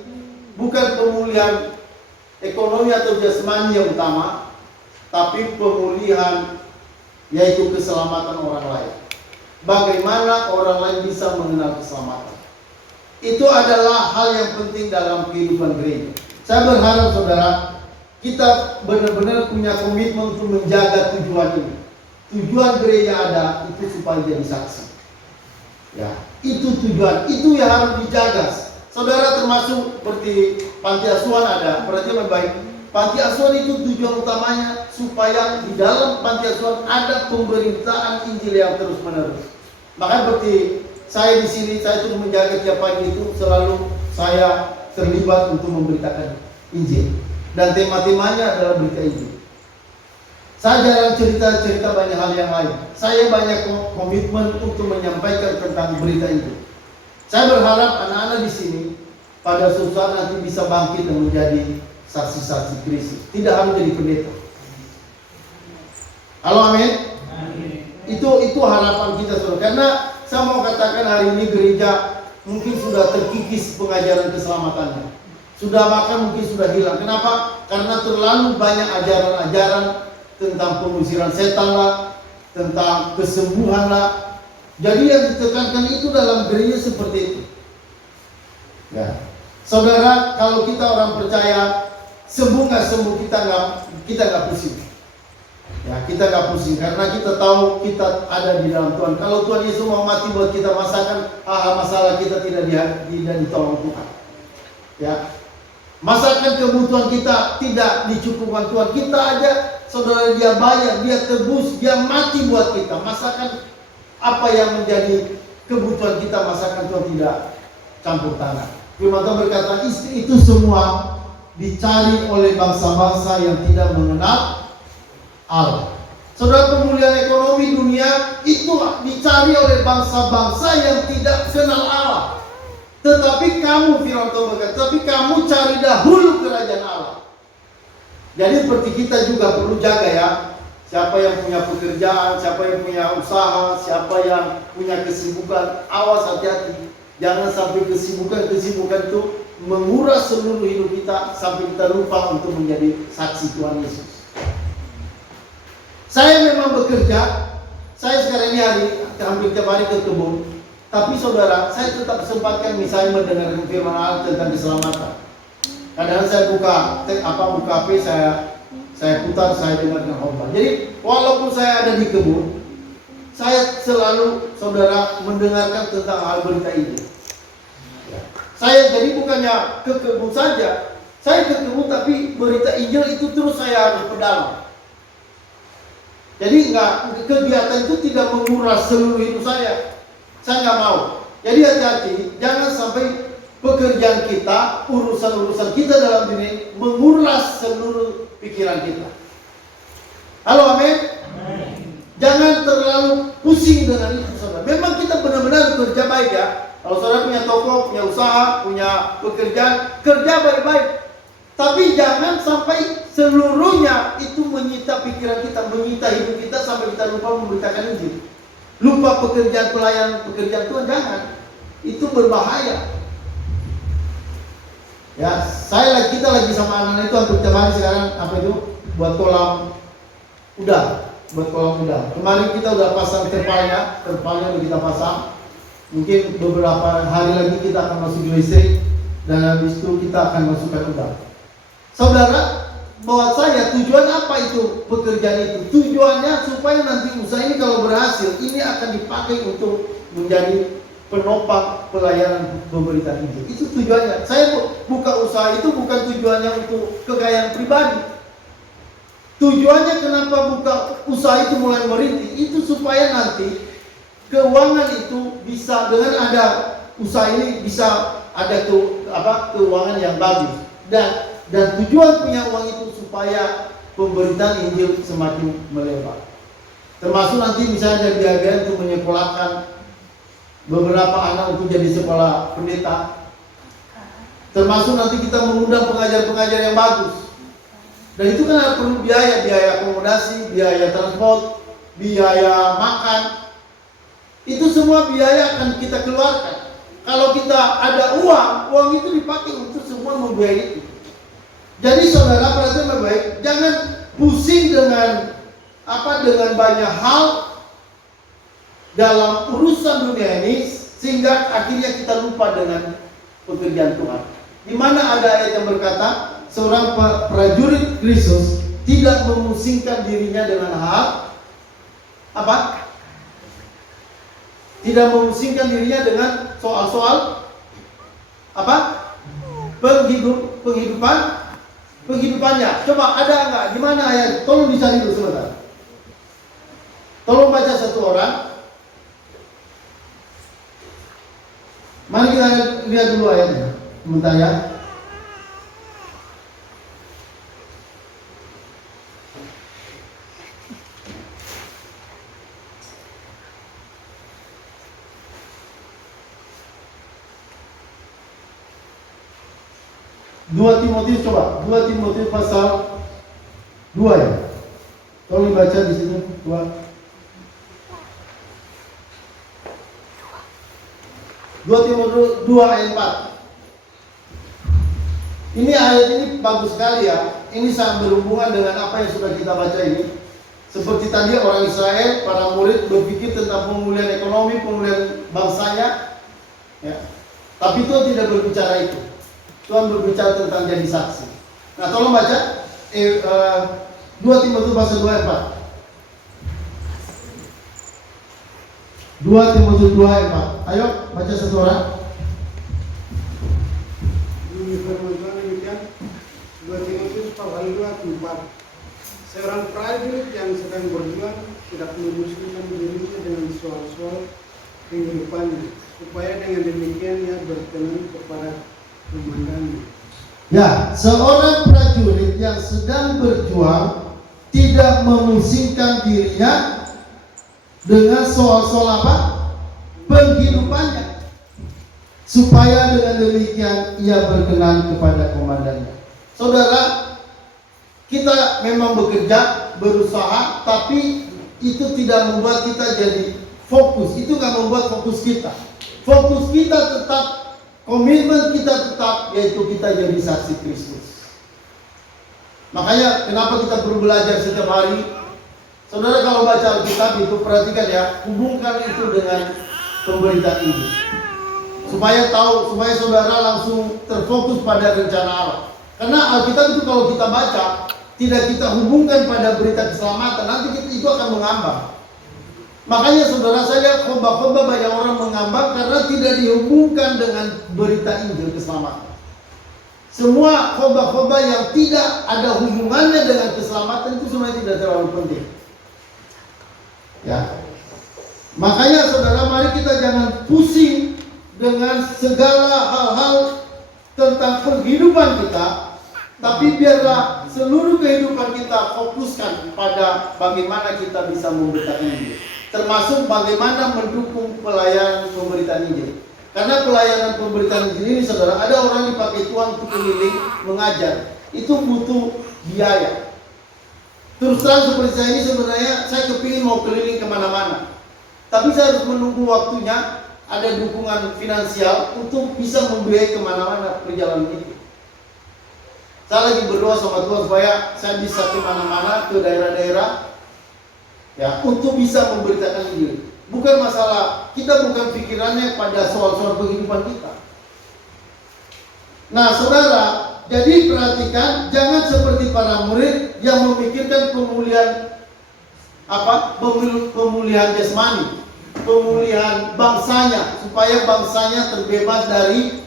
bukan pemulihan ekonomi atau jasmani yang utama, tapi pemulihan yaitu keselamatan orang lain. Bagaimana orang lain bisa mengenal keselamatan? Itu adalah hal yang penting dalam kehidupan gereja. Saya berharap saudara, kita benar-benar punya komitmen untuk menjaga tujuan ini. Tujuan gereja ada itu supaya jadi saksi. Ya, itu tujuan, itu yang harus dijaga. Saudara, termasuk seperti panti asuhan ada, perhatian baik. Panti asuhan itu tujuan utamanya supaya di dalam panti asuhan ada pemberitaan Injil yang terus menerus. Makanya seperti saya di sini, saya terus menjaga tiap pagi itu selalu saya terlibat untuk memberitakan Injil. Dan tema-temanya adalah berita Injil. Saya jarang cerita banyak hal yang lain. Saya banyak komitmen untuk menyampaikan tentang berita Injil. Saya berharap anak-anak di sini pada suatu saat nanti bisa bangkit dan menjadi saksi-saksi Kristus. Tidak harus jadi pendeta. Halo, amin. Itu harapan kita saudara. Karena saya mau katakan hari ini gereja mungkin sudah terkikis pengajaran keselamatannya. Sudah bahkan mungkin sudah hilang. Kenapa? Karena terlalu banyak ajaran-ajaran tentang pengusiran setan lah, tentang kesembuhan lah. Jadi yang ditekankan itu dalam gereja seperti itu. Ya. Saudara, kalau kita orang percaya sembuh nggak sembuh kita nggak pusing. Ya, kita nggak pusing karena kita tahu kita ada di dalam Tuhan. Kalau Tuhan Yesus mau mati buat kita masakan, masalah kita tidak ditolong Tuhan. Ya, masakan kebutuhan kita tidak dicukupkan Tuhan. Kita aja, saudara, dia bayar, dia tebus, dia mati buat kita. Masakan apa yang menjadi kebutuhan kita, masakan Tuhan tidak campur tangan. Firman Tuhan berkata, istri itu semua dicari oleh bangsa-bangsa yang tidak mengenal Allah. Saudara, pemulihan ekonomi dunia itu dicari oleh bangsa-bangsa yang tidak kenal Allah. Tetapi kamu, firman Tuhan berkata, tapi kamu cari dahulu kerajaan Allah. Jadi seperti kita juga perlu jaga ya. Siapa yang punya pekerjaan, siapa yang punya usaha, siapa yang punya kesibukan, awas, hati-hati. Jangan sampai kesibukan itu menguras seluruh hidup kita sampai kita lupa untuk menjadi saksi Tuhan Yesus. Saya memang bekerja, saya sekarang ini hampir tiap hari ke kebun. Tapi saudara, saya tetap sempatkan misalnya mendengarkan firman Allah tentang keselamatan. Kadang-kadang saya buka HP, saya putar, saya dengarkan khotbah. Jadi walaupun saya ada di kebun, saya selalu, saudara, mendengarkan tentang hal berita Injil. Saya jadi bukannya ke kebun saja, saya ke kebun tapi berita Injil itu terus saya harus pedalang. Jadi kegiatan itu tidak menguras seluruh hidup saya. Saya nggak mau. Jadi hati-hati, jangan sampai pekerjaan kita, urusan-urusan kita dalam dunia menguras seluruh pikiran kita. Halo, amin. Jangan terlalu pusing dengan itu, saudara. Memang kita benar-benar kerja baik ya. Kalau saudara punya toko, punya usaha, punya pekerjaan, kerja baik-baik. Tapi jangan sampai seluruhnya itu menyita pikiran kita, menyita hidup kita sampai kita lupa memberitakan Injil. Lupa pekerjaan pekerjaan Tuhan, jangan. Itu berbahaya. Ya, kita lagi sama anak-anak itu hampir tiap hari sekarang buat kolam udang. buat kolam udang. Kemarin kita udah pasang terpalnya udah kita pasang. Mungkin beberapa hari lagi kita akan masuk listrik, dan habis itu kita akan masukkan udang. Saudara, buat saya tujuan apa itu pekerjaan itu? Tujuannya supaya nanti usaha ini kalau berhasil, ini akan dipakai untuk menjadi penopang pelayanan pemberitaan Injil. Itu tujuannya. Saya buka usaha itu bukan tujuannya untuk kekayaan pribadi. Tujuannya kenapa buka usaha itu mulai merintis, itu supaya nanti keuangan itu bisa, dengan ada usaha ini bisa ada keuangan yang bagus, dan tujuan punya uang itu supaya pemberitaan Injil semakin melebar. Termasuk nanti misalnya biaya untuk menyekolahkan beberapa anak untuk jadi sekolah pendeta. Termasuk nanti kita mengundang pengajar-pengajar yang bagus. Dan itu kan perlu biaya akomodasi, biaya transport, biaya makan. Itu semua biaya akan kita keluarkan. Kalau kita ada uang itu dipakai untuk semua membiayai itu. Jadi saudara perhatian baik-baik, jangan pusing dengan banyak hal dalam urusan dunia ini sehingga akhirnya kita lupa dengan pekerjaan Tuhan. Di mana ada ayat yang berkata, seorang prajurit Kristus tidak memusingkan dirinya dengan hal apa? Tidak memusingkan dirinya dengan soal-soal apa? Penghidupannya. Coba ada enggak? Di mana ayat? Tolong dicari dulu sebentar. Tolong baca satu orang. Mari kita lihat dulu ayatnya. Sebentar ya. Dua Timotius, coba 2 Timotius pasal 2 ya. Tolong baca di sini 2 Timotius 2 ayat 4. Ini ayat ini bagus sekali ya. Ini sangat berhubungan dengan apa yang sudah kita baca ini. Seperti tadi orang Israel, para murid berpikir tentang pemulihan ekonomi, pemulihan bangsanya ya. Tapi Tuhan tidak berbicara itu. Tuhan berbicara tentang jadi saksi. Nah, tolong baca 2 Timotius pasal 2 ayat 4. 2 Timotius 2 ayat 4. Ayo baca satu orang. Demikian 2 Timotius pasal 2 ayat 4. Seorang prajurit yang sedang berjuang tidak memusingkan dirinya dengan soal-soal kehidupannya, supaya dengan demikian ia berkenan kepada komandannya. Ya, seorang prajurit yang sedang berjuang tidak memusingkan dirinya dengan soal-soal apa? Penghidupannya, supaya dengan demikian ia berkenan kepada komandannya. Saudara, kita memang bekerja, berusaha, tapi itu tidak membuat kita jadi fokus. Itu nggak membuat fokus kita. Fokus kita tetap, komitmen kita tetap, yaitu kita jadi saksi Kristus. Makanya kenapa kita perlu belajar setiap hari. Saudara kalau baca Alkitab itu perhatikan ya, hubungkan itu dengan pemberitaan ini, supaya saudara langsung terfokus pada rencana Allah. Karena Alkitab itu kalau kita baca, tidak kita hubungkan pada berita keselamatan, nanti itu akan mengambang. Makanya saudara, saya lihat khotbah-khotbah banyak orang mengambang karena tidak dihubungkan dengan berita Injil keselamatan. Semua khotbah-khotbah yang tidak ada hubungannya dengan keselamatan itu sebenarnya tidak terlalu penting. Ya. Makanya saudara, mari kita jangan pusing dengan segala hal-hal tentang kehidupan kita, tapi biarlah seluruh kehidupan kita fokuskan pada bagaimana kita bisa memberitakan Injil. Termasuk bagaimana mendukung pelayanan pemberitaan Injil. Karena pelayanan pemberitaan Injil ini saudara, ada orang dipakai Tuhan untuk keliling mengajar. Itu butuh biaya. Terus terang seperti saya ini sebenarnya saya kepingin mau keliling kemana-mana. Tapi saya harus menunggu waktunya, ada dukungan finansial untuk bisa membiayai kemana-mana perjalanan itu. Saya lagi berdoa sama Tuhan supaya saya bisa kemana-mana ke daerah-daerah ya, untuk bisa memberitakan Injil. Bukan masalah, kita bukan pikirannya pada soal-soal kehidupan kita. Nah, saudara, jadi perhatikan, jangan seperti para murid yang memikirkan pemulihan pemulihan jasmani, pemulihan bangsanya, supaya bangsanya terbebas dari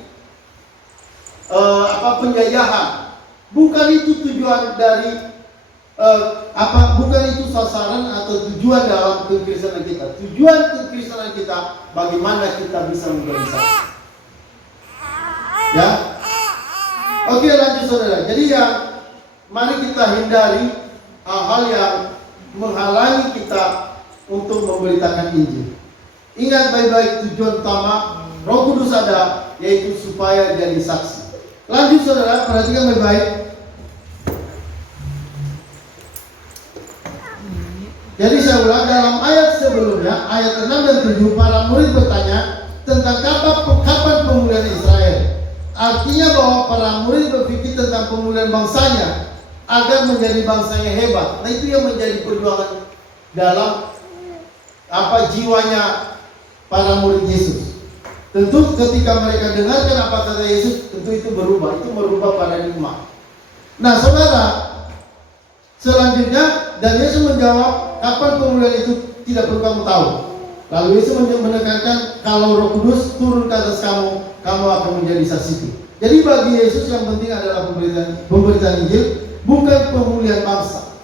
penjajahan. Bukan itu tujuan dari bukan itu sasaran atau tujuan dalam kekristenan kita. Tujuan kekristenan kita bagaimana kita bisa menjadi saksi. Ya. Oke, lanjut saudara. Jadi mari kita hindari hal-hal yang menghalangi kita untuk memberitakan Injil. Ingat baik-baik tujuan utama Roh Kudus ada, yaitu supaya jadi saksi. Lanjut saudara, perhatikan baik-baik. Jadi saya ulang, dalam ayat sebelumnya, ayat 6 dan 7, para murid bertanya tentang kapan pemulihan Israel. Artinya bahwa para murid berpikir tentang pemulihan bangsanya agar menjadi bangsanya hebat. Nah, itu yang menjadi perjuangan dalam jiwanya para murid Yesus. Tentu ketika mereka dengarkan apa kata Yesus, tentu itu berubah. Itu merubah paradigma. Nah, saudara, selanjutnya, dan Yesus menjawab, kapan pemulihan itu tidak perlu kamu tahu. Lalu Yesus menekankan, kalau Roh Kudus turun ke atas kamu, kamu akan menjadi saksiku. Jadi bagi Yesus yang penting adalah pemberitaan Injil, bukan pemulihan bangsa.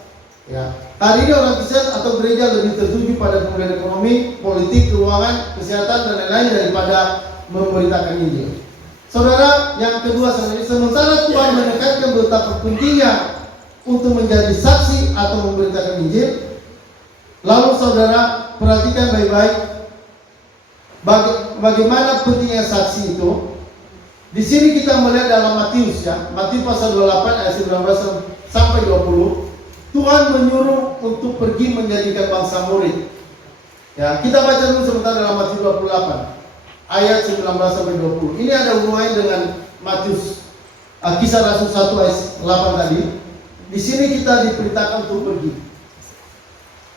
Ya. Hari ini orang Kristen atau gereja lebih tertuju pada pemulihan ekonomi, politik, keuangan, kesehatan, dan lain-lain daripada memberitakan Injil. Saudara, yang kedua, sementara Tuhan menekankan betapa pentingnya untuk menjadi saksi atau memberitakan Injil, lalu saudara perhatikan baik-baik bagaimana pentingnya saksi itu. Di sini kita melihat dalam Matius, ya, Matius pasal 28 ayat 19 sampai 20, Tuhan menyuruh untuk pergi menjadikan bangsa murid. Ya, kita baca dulu sebentar dalam Matius 28 ayat 19 sampai 20. Ini ada hubungannya dengan Matius Kisah Rasul 1 ayat 8 tadi. Di sini kita diperintahkan untuk pergi.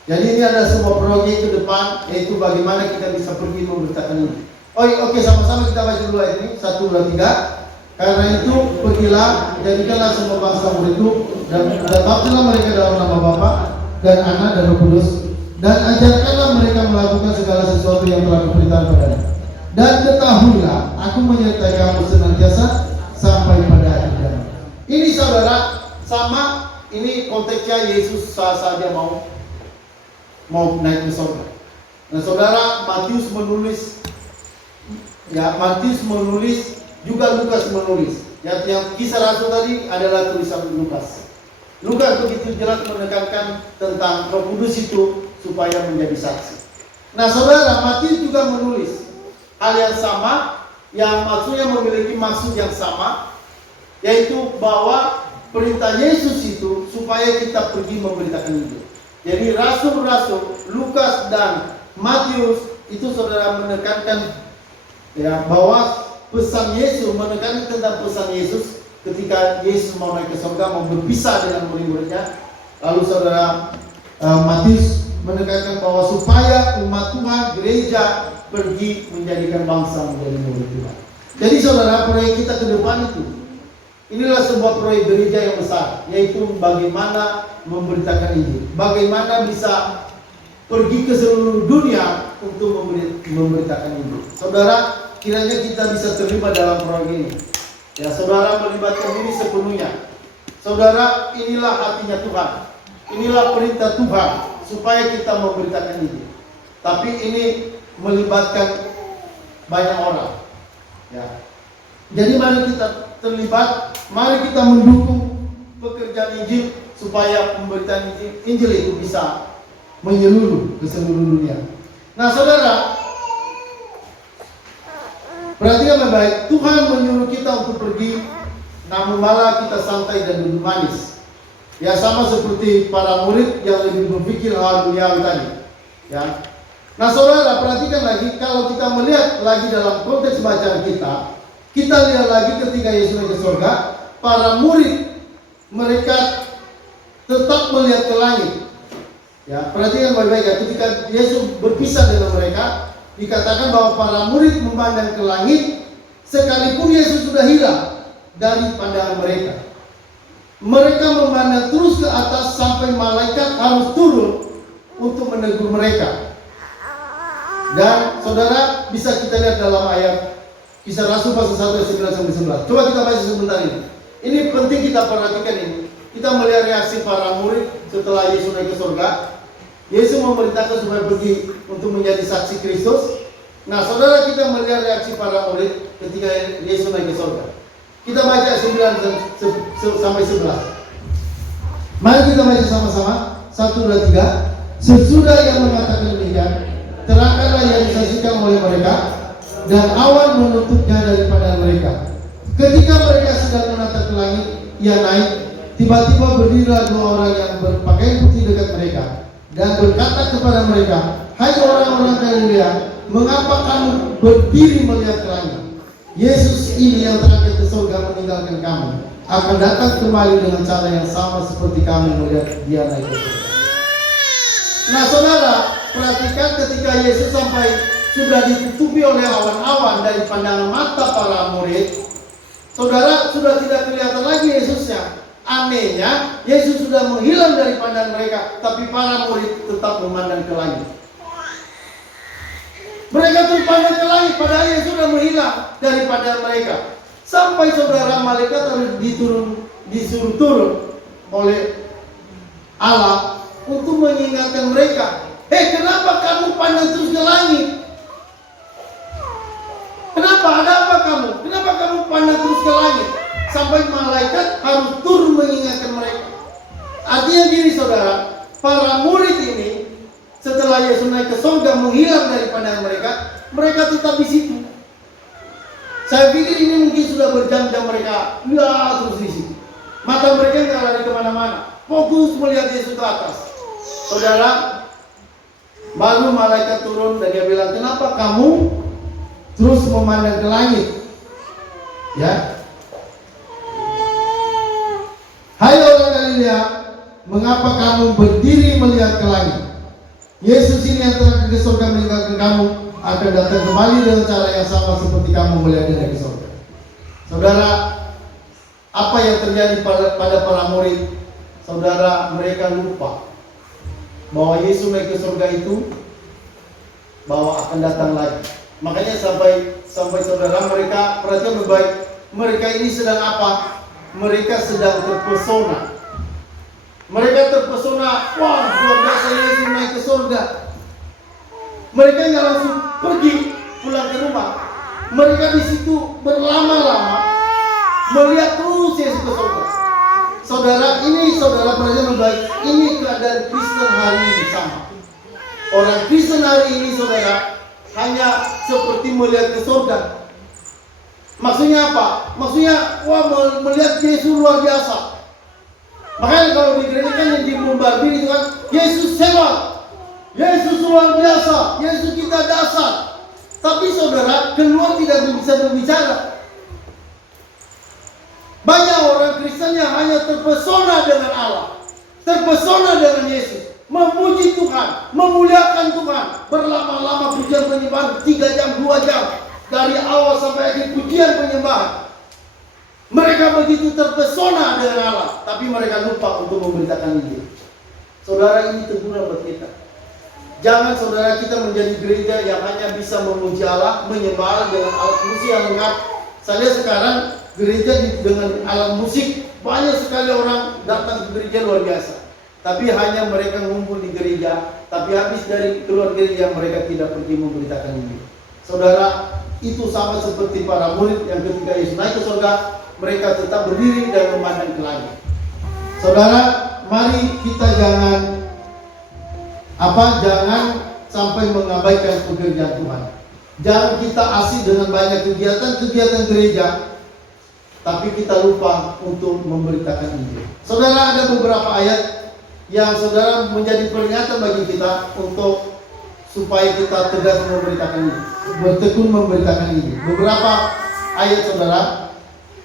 Jadi ini ada sebuah proyek ke depan, yaitu bagaimana kita bisa pergi memberitakan ini. Oke, sama-sama kita baca dulu ayat ini. 1, 2, 3. Karena itu pergilah, jadikanlah semua bangsa muridku, dan baptislah mereka dalam nama Bapa dan Anak dan Roh Kudus, dan ajarkanlah mereka melakukan segala sesuatu yang telah kuperintahkan padanya. Dan ketahuilah, aku menyertai kamu senantiasa sampai pada akhir zaman. Ini saudara, sama ini konteksnya Yesus saja mau naik ke surga. Nah saudara, Matius menulis, juga Lukas menulis. Yang Kisah Rasul tadi adalah tulisan Lukas. Lukas begitu jelas menekankan tentang Roh Kudus itu supaya menjadi saksi. Nah saudara, Matius juga menulis hal yang sama, yang maksudnya memiliki maksud yang sama, yaitu bahwa perintah Yesus itu supaya kita pergi memberitakan Injil. Jadi rasul-rasul Lukas dan Matius itu saudara menekankan bahwa pesan Yesus, menekankan tentang pesan Yesus ketika Yesus mau naik ke surga, mau berpisah dengan murid-muridnya. Lalu saudara Matius menekankan bahwa supaya umat Tuhan, gereja pergi menjadikan bangsa menjadi murid Tuhan. Jadi saudara, proyek kita ke depan itu, inilah sebuah proyek gereja yang besar, yaitu bagaimana memberitakan Injil, bagaimana bisa pergi ke seluruh dunia untuk memberitakan Injil. Saudara, kiranya kita bisa terlibat dalam proyek ini. Ya, saudara melibatkan diri sepenuhnya. Saudara, inilah hatinya Tuhan. Inilah perintah Tuhan supaya kita memberitakan Injil. Tapi ini melibatkan banyak orang. Ya. Jadi mari kita terlibat, mari kita mendukung pekerjaan Injil supaya pemberitaan Injil itu bisa menyeluruh ke seluruh dunia. Nah, saudara, perhatikan baik-baik, Tuhan menyuruh kita untuk pergi, namun malah kita santai dan duduk manis. Ya, sama seperti para murid yang lebih berpikir hal duniawi tadi. Ya. Nah, saudara, perhatikan lagi, kalau kita melihat lagi dalam konteks bacaan kita lihat lagi ketika Yesus naik ke surga, para murid mereka tetap melihat ke langit. Ya, perhatikan baik-baik ya. Ketika Yesus berpisah dengan mereka, dikatakan bahwa para murid memandang ke langit, sekalipun Yesus sudah hilang dari pandangan mereka. Mereka memandang terus ke atas sampai malaikat harus turun untuk menegur mereka. Dan saudara bisa kita lihat dalam ayat Kisah Rasul pasal 1 ayat 9 sampai 11. Coba kita baca sebentar ini. Ini penting kita perhatikan ini. Kita melihat reaksi para murid setelah Yesus naik ke surga. Yesus memerintahkan supaya pergi untuk menjadi saksi Kristus. Nah, saudara, kita melihat reaksi para murid ketika Yesus naik ke surga. Kita baca 9 sampai 11. Mari kita baca sama-sama. 1, 2, 3. Sesudah yang mengatakan demikian, terangkanlah yang disaksikan oleh mereka, dan awan menutupnya daripada mereka. Ketika mereka sedang menatap ke langit, ia naik. Tiba-tiba berdirilah 2 orang yang berpakaian putih dekat mereka, dan berkata kepada mereka, "Hai orang-orang Galilea, mengapa kamu berdiri melihat ke langit? Yesus ini yang terangkat ke surga meninggalkan kamu, akan datang kembali dengan cara yang sama seperti kami melihat dia naik ke surga." Nah, saudara, perhatikan ketika Yesus sampai sudah ditutupi oleh awan-awan dari pandangan mata para murid, saudara, sudah tidak kelihatan lagi Yesusnya. Anehnya, Yesus sudah menghilang dari pandangan mereka, tapi para murid tetap memandang ke langit. Mereka terpandang ke langit, padahal Yesus sudah menghilang dari pandangan mereka. Sampai saudara, malaikat harus disuruh turun oleh Allah untuk mengingatkan mereka, "Hei, kenapa kamu pandang terus ke langit? Kenapa? Ada apa kamu? Kenapa kamu pandang terus ke langit?" Sampai malaikat harus turun mengingatkan mereka. Artinya gini saudara, para murid ini setelah Yesus naik ke surga menghilang dari pandangan mereka, mereka tetap di situ. Saya pikir ini mungkin sudah berjam-jam mereka terus di situ. Mata mereka nggak lari kemana-mana, fokus melihat Yesus ke atas. Saudara, baru malaikat turun dan dia bilang, "Kenapa kamu terus memandang ke langit?" Ya. "Hai orang Galilea, mengapa kamu berdiri melihat ke langit? Yesus ini yang terangkat ke surga meninggalkan kamu, akan datang kembali dengan cara yang sama seperti kamu melihat dia naik ke surga." Saudara, apa yang terjadi pada para murid? Saudara, mereka lupa bahwa Yesus naik ke surga itu, bahwa akan datang lagi. Makanya sampai saudara, mereka perhatikan baik, mereka ini sedang apa? Mereka sedang terpesona. Mereka terpesona, wah, luar biasa Yesus naik ke surga. Mereka nggak langsung pergi pulang ke rumah. Mereka di situ berlama-lama melihat terus Yesus ke surga. Saudara, ini saudara perhatikan baik, ini keadaan Kristen hari ini sama. Orang Kristen hari ini saudara hanya seperti melihat ke surga. Maksudnya apa? Maksudnya, wah, melihat Yesus luar biasa. Makanya kalau di gereja kan yang dibombardir itu kan, Yesus hebat, Yesus luar biasa, Yesus kita dasar. Tapi saudara, keluar tidak bisa berbicara. Banyak orang Kristen yang hanya terpesona dengan Allah, terpesona dengan Yesus, memuji Tuhan, memuliakan Tuhan, berlama-lama pujian penyembahan 3 jam, 2 jam, dari awal sampai akhir pujian penyembahan. Mereka begitu terpesona dengan Allah, tapi mereka lupa untuk memberitakan Injil. Saudara, ini teguran buat kita. Jangan saudara kita menjadi gereja yang hanya bisa memuji Allah, menyembah Allah dengan alat musik yang lengkap. Saya lihat sekarang gereja dengan alat musik, banyak sekali orang datang ke gereja luar biasa. Tapi hanya mereka ngumpul di gereja, tapi habis dari keluar gereja mereka tidak pergi memberitakan Injil. Saudara, itu sama seperti para murid yang ketika Yesus naik ke surga, mereka tetap berdiri dan memandang ke langit. Saudara, mari kita jangan sampai mengabaikan pekerjaan Tuhan. Jangan kita asik dengan banyak kegiatan-kegiatan gereja, tapi kita lupa untuk memberitakan Injil. Saudara, ada beberapa ayat yang saudara menjadi peringatan bagi kita untuk supaya kita tegas memberitakan Injil, bertekun memberitakan Injil. Beberapa ayat saudara,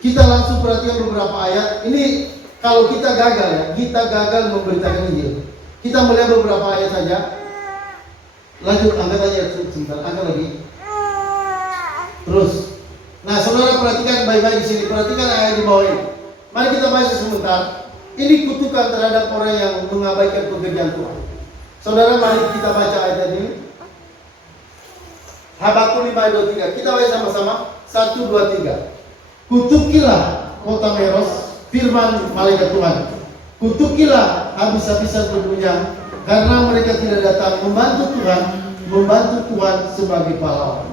kita langsung perhatikan beberapa ayat. Ini kalau kita gagal memberitakan Injil, Kita melihat beberapa ayat saja. Lanjut, angkat aja sebentar, angkat lagi. Terus. Nah, saudara perhatikan baik-baik di sini. Perhatikan ayat di bawah ini. Mari kita baca sebentar. Ini kutukan terhadap orang yang mengabaikan pekerjaan Tuhan. Saudara, mari kita baca ayat ini. Habakuk 5 ayat 23. Kita baca sama-sama. 1, 2, 3. Kutukilah kota Meros, firman malaikat Tuhan. Kutukilah habis-habisan penduduknya, karena mereka tidak datang membantu Tuhan sebagai pahlawan.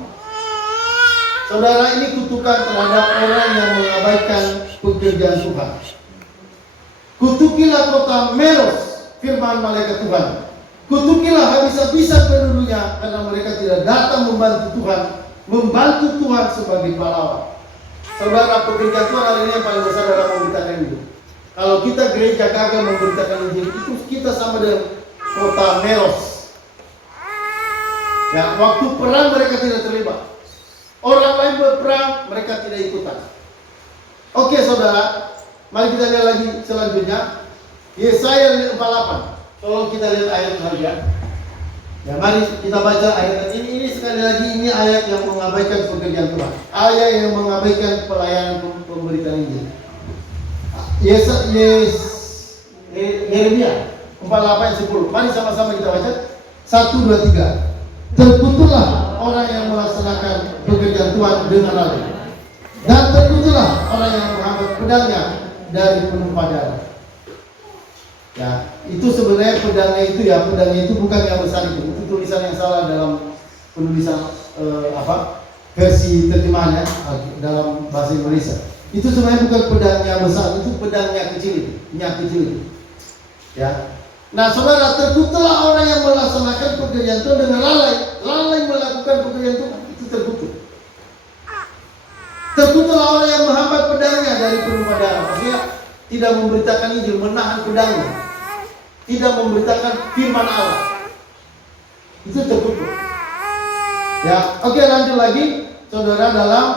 Saudara, ini kutukan terhadap orang yang mengabaikan pekerjaan Tuhan. Kutukilah kota Meros, firman malaikat Tuhan. Kutukilah habis-habisan penduduknya, karena mereka tidak datang membantu Tuhan sebagai pahlawan. Saudara, pekerjaan Tuhan hari ini yang paling besar adalah memberitakan Injil. Kalau kita gereja gagal memberitakan Injil, itu kita sama dengan kota Meros. Ya, waktu perang mereka tidak terlibat. Orang lain berperang, mereka tidak ikutan. Oke, saudara, mari kita lihat lagi selanjutnya. Yesaya 48. Tolong kita lihat ayat selanjutnya. Ya, mari kita baca ayat ini. Ini sekali lagi, ini ayat yang mengabaikan pekerjaan Tuhan. Ayat yang mengabaikan pelayanan pemberitaan Injil. Yeremia 48:10. Mari sama-sama kita baca. 1, 2, 3. Terkutuklah orang yang melaksanakan pekerjaan Tuhan dengan lalai, dan terkutuklah orang yang menghambat pedangnya dari penumpang darah. Ya, itu sebenarnya pedangnya itu bukan yang besar itu. Itu tulisan yang salah dalam penulisan versi terjemahannya dalam bahasa Indonesia. Itu sebenarnya bukan pedangnya besar, itu pedangnya kecil itu, minyak kecil itu. Ya. Nah, saudara, terkutuklah orang yang melaksanakan pekerjaan Tuhan dengan lalai melakukan pekerjaan Tuhan, itu terkutuk. Terkutuklah orang yang menghambat pedangnya dari penumpang darah. Maksudnya tidak memberitakan Injil, menahan pedangnya, tidak memberitakan firman Allah. Itu terkutuk. Ya, oke, lanjut lagi, saudara, dalam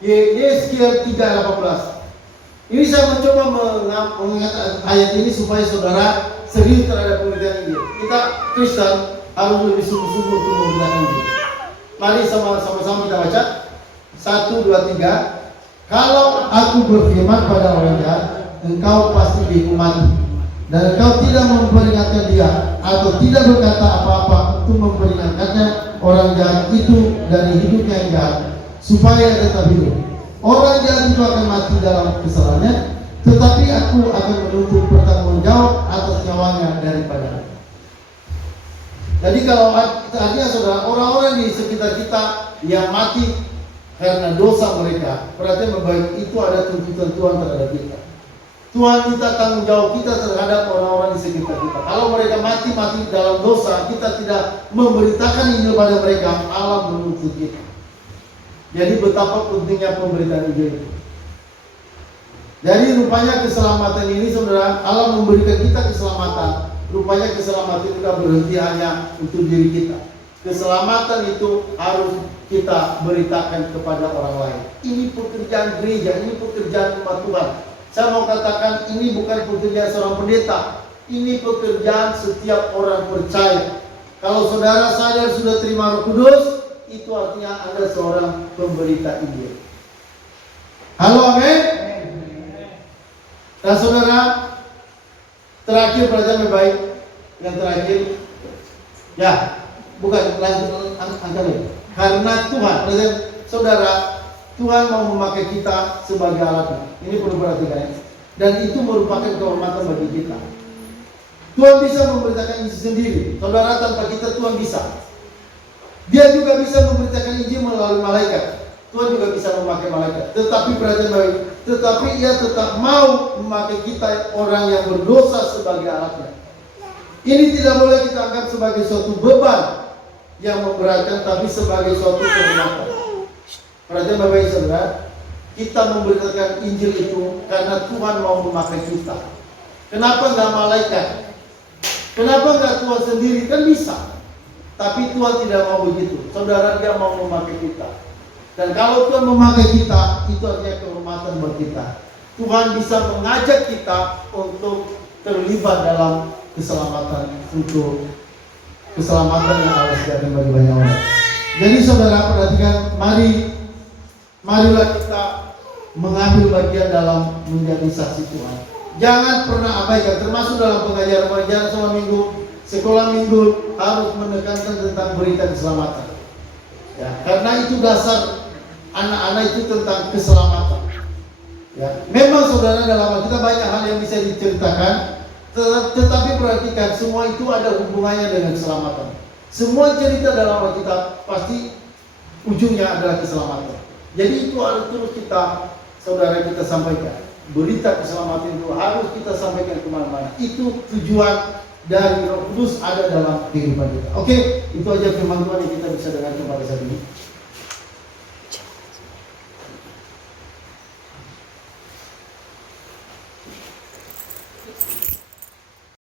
Yeskiel 3:18. Ini saya mencoba mengingat ayat ini supaya saudara serius terhadap pemberitaan Injil. Kita Kristen harus lebih sungguh-sungguh untuk memberitakan Injil. Mari sama-sama kita baca. 1, 2, 3. Kalau aku berfirman pada orang jahat, engkau pasti dihukum mati, dan engkau tidak memperingatkan dia, atau tidak berkata apa-apa untuk memperingatkannya orang jahat itu dari hidupnya yang jahat, supaya tetap hidup. Orang jahat itu akan mati dalam kesalahannya, tetapi aku akan menuntut pertanggungjawab atas nyawanya daripada. Jadi kalau artinya saudara, orang-orang di sekitar kita yang mati karena dosa mereka, perhatian baik, itu ada tuntutan Tuhan terhadap kita. Tuhan minta tanggung jawab kita terhadap orang-orang di sekitar kita. Kalau mereka mati dalam dosa, kita tidak memberitakan Injil pada mereka, Allah menuntut kita. Jadi betapa pentingnya pemberitaan Injil itu. Jadi rupanya keselamatan ini, saudara, Allah memberikan kita keselamatan. Rupanya keselamatan itu tidak berhenti hanya untuk diri kita. Keselamatan itu harus kita beritakan kepada orang lain. Ini pekerjaan gereja, ini pekerjaan umat Tuhan. Saya mau katakan, ini bukan pekerjaan seorang pendeta, ini pekerjaan setiap orang percaya. Kalau saudara sadar sudah terima Roh Kudus, itu artinya Anda seorang pemberita Injil. Halo, amin. Dan saudara, terakhir perhatian baik, yang terakhir, ya, bukan lanjut angka lagi. Karena Tuhan, perhatian saudara, Tuhan mau memakai kita sebagai alatnya. Ini perlu perhatikan, dan itu merupakan kehormatan bagi kita. Tuhan bisa memberitakan Injil sendiri, saudara. Tanpa kita Tuhan bisa. Dia juga bisa memberitakan Injil melalui malaikat. Tuhan juga bisa memakai malaikat. Tetapi perhatian baik, tetapi Ia tetap mau memakai kita orang yang berdosa sebagai alatnya. Ini tidak boleh kita anggap sebagai suatu beban yang memberatkan, tapi sebagai suatu kehormatan. Perhatian baik saudara, kita memberitakan Injil itu karena Tuhan mau memakai kita. Kenapa nggak malaikat? Kenapa nggak Tuhan sendiri? Kan bisa. Tapi Tuhan tidak mau begitu. Saudara, Dia mau memakai kita. Dan kalau Tuhan memakai kita, itu artinya kehormatan buat kita. Tuhan bisa mengajak kita untuk terlibat dalam keselamatan untuk keselamatan yang Allah sediakan bagi banyak orang. Jadi saudara perhatikan, marilah kita mengambil bagian dalam menjadi saksi Tuhan. Jangan pernah abaikan, termasuk dalam pengajaran selama minggu, sekolah minggu harus menekankan tentang berita keselamatan. Ya, karena itu dasar anak-anak itu tentang keselamatan. Ya, memang saudara dalam Alkitab banyak hal yang bisa diceritakan, tetapi perhatikan semua itu ada hubungannya dengan keselamatan. Semua cerita dalam Alkitab pasti ujungnya adalah keselamatan. Jadi itu harus terus saudara kita sampaikan. Berita keselamatan itu harus kita sampaikan kemana-mana. Itu tujuan dari Roh Kudus ada dalam kehidupan kita. Oke, itu aja firman Tuhan yang kita bisa dengarkan pada saat ini.